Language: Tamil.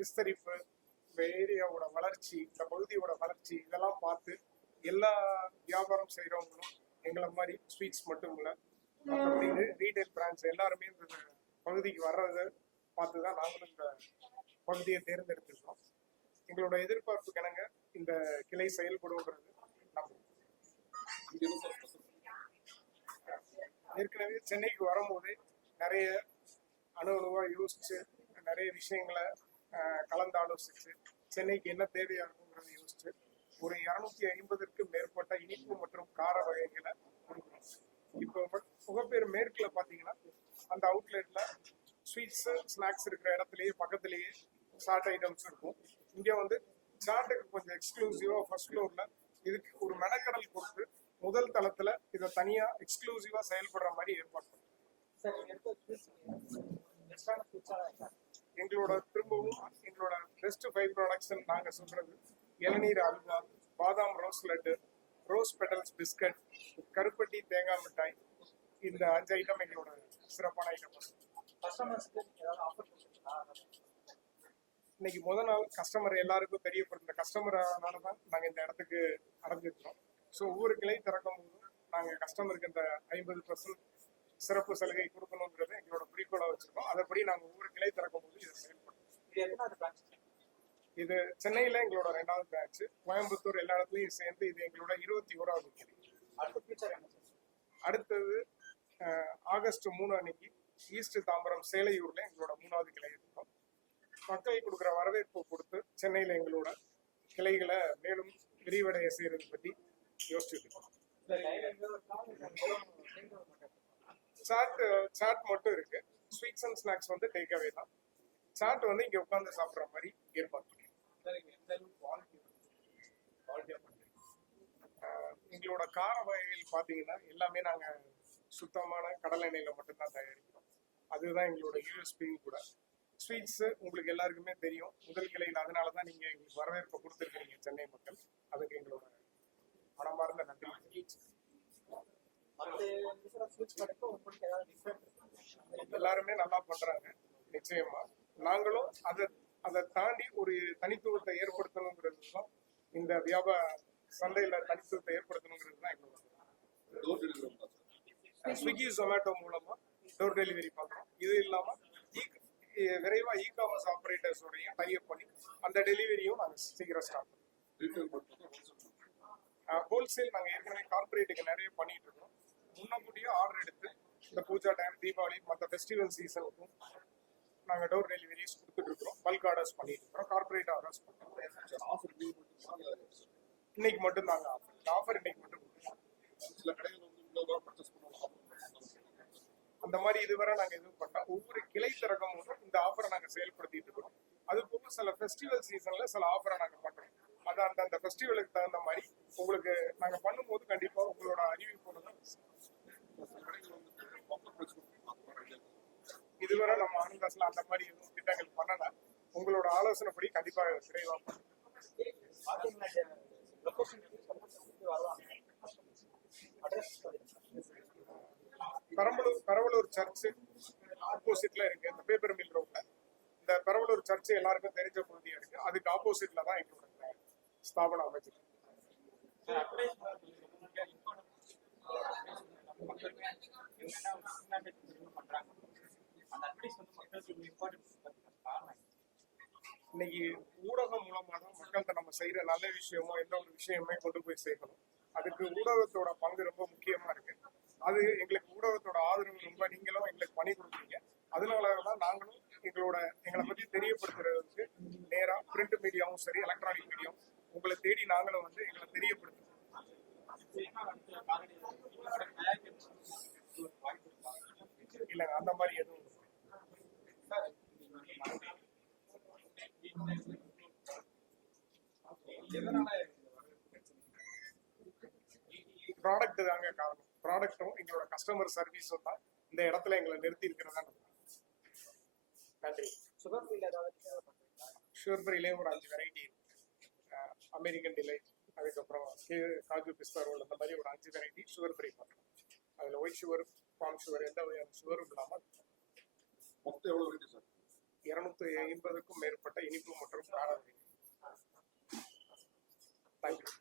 விஸ்தரிப்பு, இந்த ஏரியாவோட வளர்ச்சி, இந்த பகுதியோட வளர்ச்சி இதெல்லாம் பார்த்து எல்லா வியாபாரம் செய்கிறவங்களும் எங்களை மாதிரி ஸ்வீட்ஸ் மட்டும் இல்லை, மற்றபடி ரீட்டைல் பிரான்ச் எல்லாருமே இந்த பகுதிக்கு வர்றதை பார்த்து தான் நாங்களும் இந்த பகுதியை தேர்ந்தெடுத்திருக்கோம். எங்களோட எதிர்பார்ப்பு கிணங்க இந்த கிளை செயல்படுங்கிறது நம்பும். ஏற்கனவே சென்னைக்கு வரும்போது நிறைய அணுவா யோசிச்சு நிறைய விஷயங்களை கலந்து ஆலோசிச்சு சென்னைக்கு என்ன தேவையா இருக்குங்கிறத யோசிச்சு ஒரு 250க்கும் மேற்பட்ட இனிப்பு மற்றும் கார வகைகளை கொடுக்குறோம். இப்போ முகப்பேர் மேற்குல பாத்தீங்கன்னா அந்த அவுட்லெட்ல ஸ்வீட்ஸ் ஸ்நாக்ஸ் இருக்கிற இடத்துலயே பக்கத்துலயே சாட் ஐட்டம்ஸ் இருக்கும். இங்க வந்து சாட்டுக்கு கொஞ்சம் எக்ஸ்க்ளூசிவா ஃபர்ஸ்ட் ஃப்ளோர்ல இதுக்கு ஒரு மெனக்கடல் கொடுத்து முதல் தளத்துல இதை தனியா எக்ஸ்க்ளூசிவா செயல்படுற மாதிரி ஏற்பாடு பண்ணுறோம். எங்களோட திரும்பவும் எங்களோட பெஸ்ட் 5 ப்ராடக்ட்ஸ் நாங்க சொல்றது இளநீர் அல்வா, பாதாம் rose laddu, rose petals biscuit, கருப்பட்டி தேங்காய் மிட்டாய், இந்த 5 ஐட்டம் எங்களோட சிறப்பான ஐட்டம். இன்னைக்கு முதல் நாள் கஸ்டமர் எல்லாருக்கும் தெரியப்படுத்த கஸ்டமரானால தான் நாங்கள் இந்த இடத்துக்கு அடைஞ்சிருக்கோம். ஸோ ஒவ்வொரு கிளை திறக்கும் போதும் நாங்கள் கஸ்டமருக்கு இந்த 50% சிறப்பு சலுகை கொடுக்கணுங்கிறது எங்களோட குறிக்கோளா வச்சிருக்கோம். அதன்படி நாங்கள் ஒவ்வொரு கிளை திறக்கும் போது இதை செயல்படுறோம். இது சென்னையில எங்களோட 2வது பிரான்ச், கோயம்புத்தூர் எல்லா இடத்துலையும் சேர்ந்து இது எங்களோட 21வது கிளை. அடுத்தது ஆகஸ்ட் 3 அன்னைக்கு ஈஸ்ட் தாம்பரம் சேலையூர்ல எங்களோட 3வது கிளை இருக்கும். மக்கள் கொடுக்குற வரவேற்பு கொடுத்து சென்னையில எங்களோட கிளைகளை மேலும் விரிவடைய செய்யறது பற்றி யோசிச்சுட்டு இருக்கோம். சாட் மட்டும் இருக்கு. ஸ்வீட்ஸ் அண்ட் ஸ்நாக்ஸ் வந்து டேக் அவே தான். சாட் வந்து இங்க உட்கார்ந்து சாப்பிட்ற மாதிரி ஏற்பாடு பண்ணிருக்கோம். எங்களோட கார வகைகள் பாத்தீங்கன்னா எல்லாமே நாங்க சுத்தமான கடல் எண்ணெயில மட்டும்தான் தயாரிக்கிறோம். அதுதான் எங்களோட யூஎஸ்பியும் கூட. ஸ்வீட்ஸ் உங்களுக்கு எல்லாருக்குமே தெரியும், முதல் கிளையில். அதனாலதான் நீங்க எங்களுக்கு வரவேற்பு கொடுத்துருக்கீங்க சென்னை மக்கள். அதுக்கு எங்களோட மனமார்ந்த நன்றி. எல்லாருமே நல்லா பண்றாங்க நிச்சயமா. நாங்களும் அதை தாண்டி ஒரு தனித்துவத்தை ஏற்படுத்தணுங்கிறது தான் இந்த வியாபார சந்தையில தனித்துவத்தை ஏற்படுத்தணுங்கிறது தான் எங்களோட. ஸ்விக்கி ஜொமேட்டோ மூலமா டோர் டெலிவரி பண்றோம். இது இல்லாம விரைவா இ-காமர்ஸ் ஆபரேட்டர்ஸோடையும் டைப் பண்ணி அந்த டெலிவரியும் நாங்கள் சீக்கிரம் ஸ்டார்ட் பண்ணுவோம். ஹோல்சேல் நாங்கள் ஏற்கனவே கார்பரேட்டுக்கு நிறைய பண்ணிட்டு இருக்கோம். முன்னக்கூட்டியே ஆர்டர் எடுத்து இந்த பூஜா டைம், தீபாவளி, மற்ற ஃபெஸ்டிவல் சீசனுக்கும் நாங்கள் டோர் டெலிவரிஸ் கொடுத்துட்டு இருக்கிறோம். பல்க் ஆர்டர்ஸ் பண்ணிட்டு இருக்கிறோம். கார்பரேட் ஆர்டர்ஸ் பண்ணுறோம். இன்னைக்கு மட்டும் நாங்கள் ஆஃபர் இன்னைக்கு மட்டும் அந்த மாதிரி இதுவரை நாங்கள் எதுவும் பண்ணோம். ஒவ்வொரு கிளை திறக்கும் போதும் இந்த ஆஃபரை நாங்கள் செயல்படுத்திட்டு இருக்கிறோம். அது போக சில ஃபெஸ்டிவல் சீசன்ல சில ஆஃபரை நாங்கள் பண்றோம். அது அந்த ஃபெஸ்டிவலுக்கு தகுந்த மாதிரி உங்களுக்கு நாங்கள் பண்ணும்போது கண்டிப்பா உங்களோட அறிவிப்பு இதுவரை நம்ம ஆனந்தாஸ்ல அந்த மாதிரி எதுவும் திட்டங்கள் பண்ணல. உங்களோட ஆலோசனைப்படி கண்டிப்பா விரைவாக பெரவலூர் சர்ச்சு ஆப்போசிட்ல இருக்கு. இந்த பேப்பர் மில் ரோட்ல இந்த பெரவலூர் சர்ச்சு எல்லாருக்கும் தெரிஞ்ச பகுதியா இருக்கு. அதுக்கு ஆப்போசிட்ல தான் எங்களோட ஸ்தாபனம் அமைச்சிருக்கு. இன்னைக்கு ஊடகம் மூலமா தான் மக்கள்கிட்ட நம்ம செய்யற நல்ல விஷயமோ எந்த ஒரு விஷயமே கொண்டு போய் சேர்க்கணும். அதுக்கு ஊடகத்தோட பங்கு ரொம்ப முக்கியமா இருக்கு. அது எங்களுக்கு ஊடகத்தோட ஆதரவு ரொம்ப, நீங்களும் எங்களுக்கு பண்ணி கொடுக்குறீங்க. அதனாலதான் நாங்களும் எங்களை பத்தி தெரியப்படுத்துறதுக்கு நேரா பிரிண்ட் மீடியாவும் சரி, எலக்ட்ரானிக் மீடியாவும் உங்களை தேடி நாங்களும் வந்து எங்களை தெரியப்படுத்துறோம். இல்ல அந்த மாதிரி எதுவும் ப்ராடக்ட் தாங்க காரணம். ப்ராடக்டும் எங்களோட கஸ்டமர் சர்வீஸும் தான் இந்த இடத்துல எங்களை நிறுத்தி இருக்கிறதா. நன்றி. சுகர் ஃப்ரீலேயும் ஒரு 5 வெரைட்டி இருக்கு. அமெரிக்கன் டிலைட், அதுக்கப்புறம் காஜு பிஸ்தா ரோல், அந்த மாதிரி ஒரு 5 வெரைட்டி சுகர் ஃப்ரீ பண்ணுறோம். அதில் ஒயிட் சுகர், பாம் சுகர், எந்த வகையான சுகரும் இல்லாமல். மொத்தம் எவ்வளோ வெரைட்டி சார்? 250க்கும் மேற்பட்ட இனிப்பு மற்றும் கார வகைகள். தேங்க்யூ.